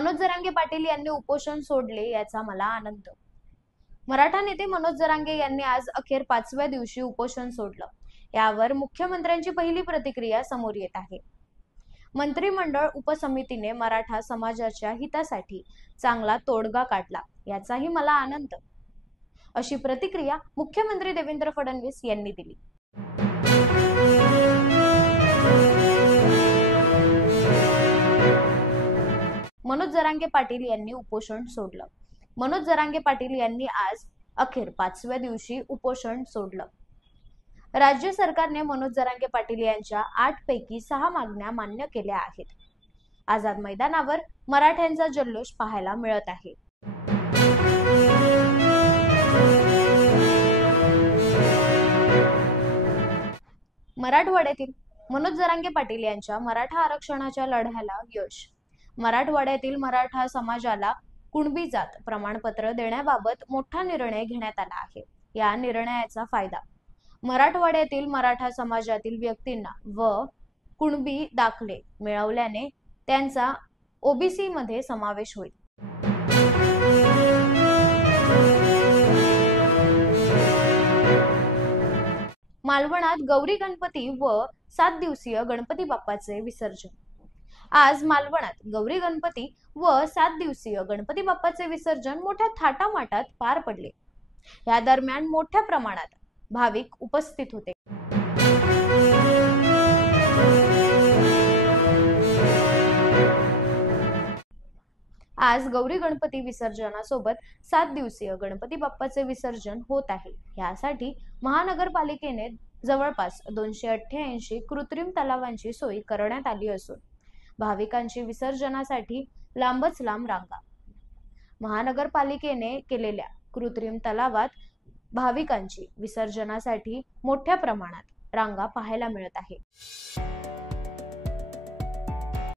मनोज जरांगे पाटील यांनी उपोषण सोडले याचा मला आनंद। मराठा नेते मनोज जरांगे यांनी आज अखेर 5व्या दिवशी उपोषण सोडलं। यावर मुख्यमंत्र्यांची पहिली प्रतिक्रिया समोर येत आहे। मंत्रिमंडळ उपसमितीने मराठा समाजाच्या हितासाठी चांगला तोडगा काढला याचाही मला आनंद, अशी प्रतिक्रिया मुख्यमंत्री देवेंद्र फडणवीस यांनी दिली। मनोज जरांगे पाटील यांनी उपोषण सोडलं। मनोज जरांगे पाटील यांनी आज अखेर 5व्या दिवशी उपोषण सोडलं। राज्य सरकारने मनोज जरांगे पाटील यांच्या 8 पैकी 6 मागण्या मान्य केल्या आहेत। आझाद मैदानावर मराठ्यांचा जल्लोष पाहायला मिळत आहे। मराठवाड्यातील मनोज जरांगे पाटील यांच्या मराठा आरक्षणाच्या लढ्याला यश। मराठवाड्यातील मराठा समाजाला कुणबी जात प्रमाणपत्र देण्याबाबत मोठा निर्णय घेण्यात आला आहे। या निर्णयाचा फायदा मराठवाड्यातील मराठा समाजातील व्यक्तींना व कुणबी दाखले मिळवल्याने त्यांचा ओबीसी मध्ये समावेश होईल। मालवणात गौरी गणपती व 7 दिवसीय गणपती बाप्पाचे विसर्जन। आज मालवणात गौरी गणपती व 7 दिवसीय गणपती बाप्पाचे विसर्जन मोठ्या थाटामाटात पार पडले। या दरम्यान मोठ्या प्रमाणात भाविक उपस्थित होते। आज गौरी गणपती विसर्जनासोबत 7 दिवसीय गणपती बाप्पाचे विसर्जन होत आहे। यासाठी महानगरपालिकेने जवळपास 288 कृत्रिम तलावांची सोय करण्यात आली असून भाविकांची विसर्जनासाठी लांबच लांब रांगा। महानगरपालिकेने केलेल्या कृत्रिम तलावात भाविकांची विसर्जनासाठी मोठ्या प्रमाणात रांगा पाहायला मिळत आहे।